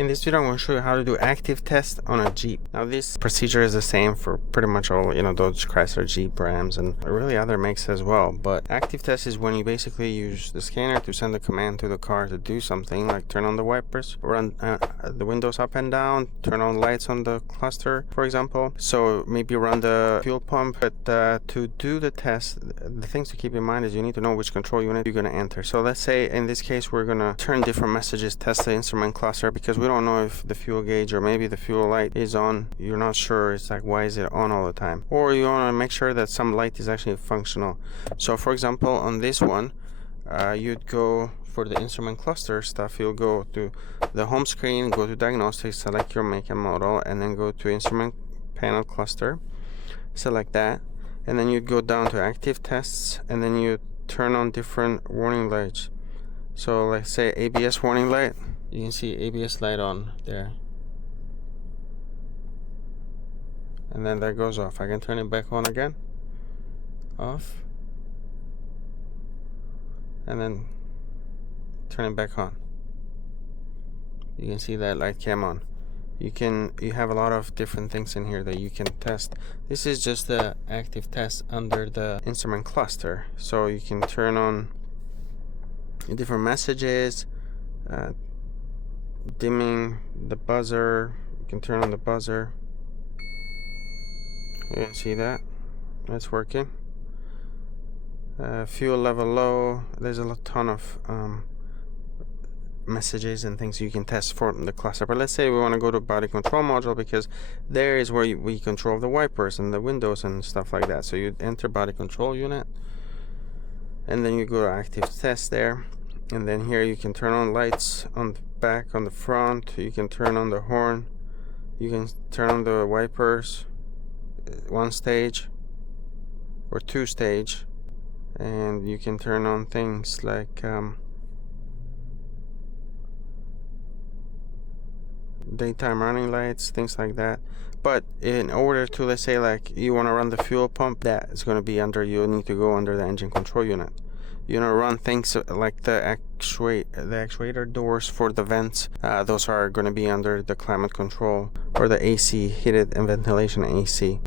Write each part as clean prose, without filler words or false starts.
In this video, I'm going to show you how to do active test on a Jeep. Now, this procedure is the same for pretty much all, Dodge, Chrysler, Jeep, Rams, and really other makes as well. But active test is when you basically use the scanner to send a command to the car to do something, like turn on the wipers, run the windows up and down, turn on lights on the cluster, for example. So maybe run the fuel pump. But to do the test, the things to keep in mind is you need to know which control unit you're going to enter. So let's say in this case, we're going to turn different messages, test the instrument cluster, because we don't know if the fuel gauge or maybe the fuel light is on. You're not sure. It's like, why is it on all the time? Or you want to make sure that some light is actually functional. So for example, on this one, you'd go for the instrument cluster stuff. You'll go to the home screen, go to diagnostic, select your make and model, and then go to instrument panel cluster, select that, and then you'd go down to active tests, and then you turn on different warning lights. So let's say ABS warning light. You can see ABS light on there, and then that goes off. I can turn it back on again, off, and then turn it back on. You can see that light came on. You have a lot of different things in here that you can test. This is just the active test under the instrument cluster, so you can turn on different messages, dimming the buzzer. You can turn on the buzzer. You can see that that's working. Fuel level low. There's a ton of messages and things you can test for the cluster. But let's say we want to go to body control module, because there is where we control the wipers and the windows and stuff like that. So you enter body control unit, and then you go to active test there, and then here you can turn on lights on the back, on the front. You can turn on the horn, you can turn on the wipers, 1 stage or 2 stage, and you can turn on things like daytime running lights, things like that. But in order to, let's say, like you want to run the fuel pump, that is going to be under, you need to go under the engine control unit. You know, run things like the actuator doors for the vents. Those are going to be under the climate control, or the AC, heated and ventilation AC.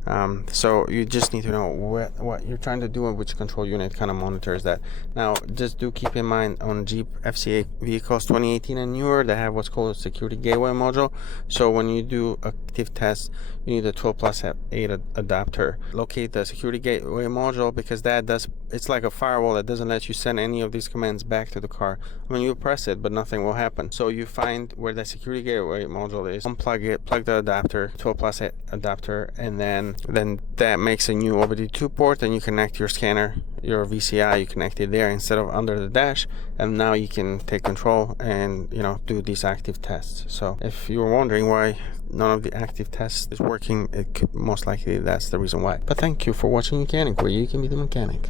So you just need to know what you're trying to do and which control unit kind of monitors that. Now, just do keep in mind on Jeep FCA vehicles 2018 and newer, they have what's called a security gateway module. So when you do active tests, you need a 12+8 adapter. Locate the security gateway module, because it's like a firewall that doesn't let you send any of these commands back to the car. I mean, you press it, but nothing will happen. So you find where the security gateway module is, unplug it, plug the adapter, 12+8 adapter, and then that makes a new OBD2 port, and you connect your scanner, your VCI, you connect it there instead of under the dash, and now you can take control and do these active tests. So if you were wondering why none of the active tests is working, most likely that's the reason why. But thank you for watching YOUCANIC, where you can be the mechanic.